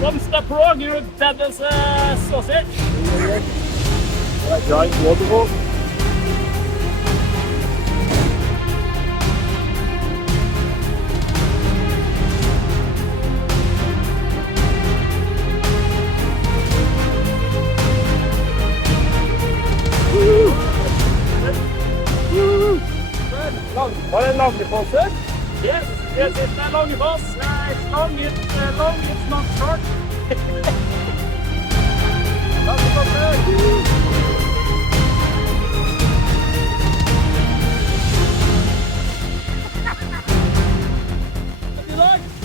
One step wrong, you're dead as a sausage. Giant waterfall. Var det Langfoss? Yes, yes, it's a Langfoss. It's long, it's not short.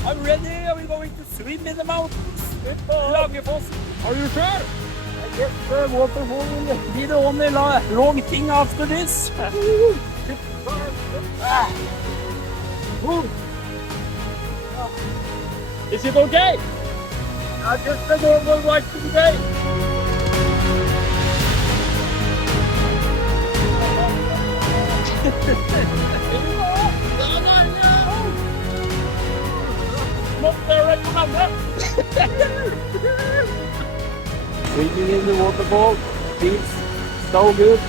I'm ready. I'm going to swim in the mountains with Langfoss. Are you sure? Yes, the waterfall will be the only long thing after this. Is it okay? Just a normal ride today. Not recommended. Swimming in the waterfall feels so good.